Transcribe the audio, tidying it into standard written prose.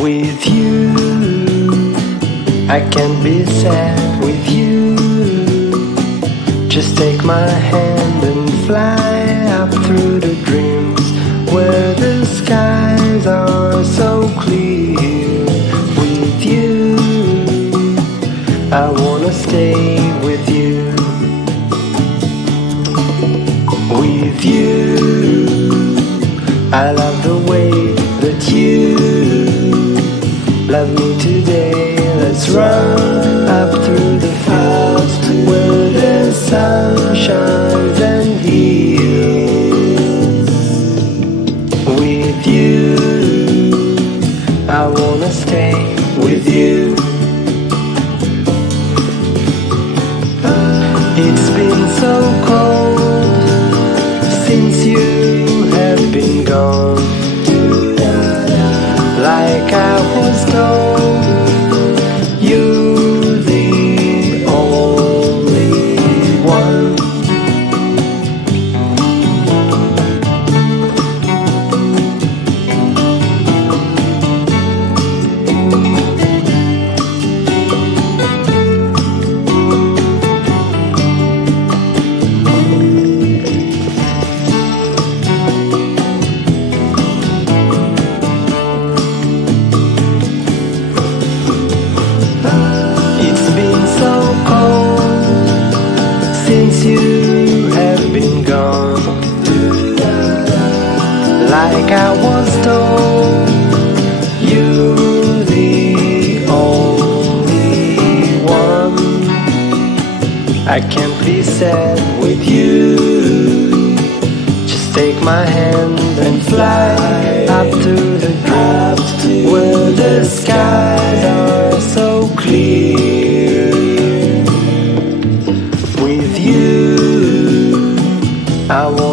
With you, I can't be sad with you. Just take my hand and fly up through the dreams where the skies are so clear. With you, I wanna stay with you. With you, I love the way that you love me today. Let's run up through the fields where the sun shines and heals. With you, I wanna stay with you. It's been so cold since you have been gone. Like I was told, you're the only one. Since you have been gone, like I was told, you're the only one. I can't be sad with you. Just take my hand and fly up to the dreams where the skies are so clear. With you, I want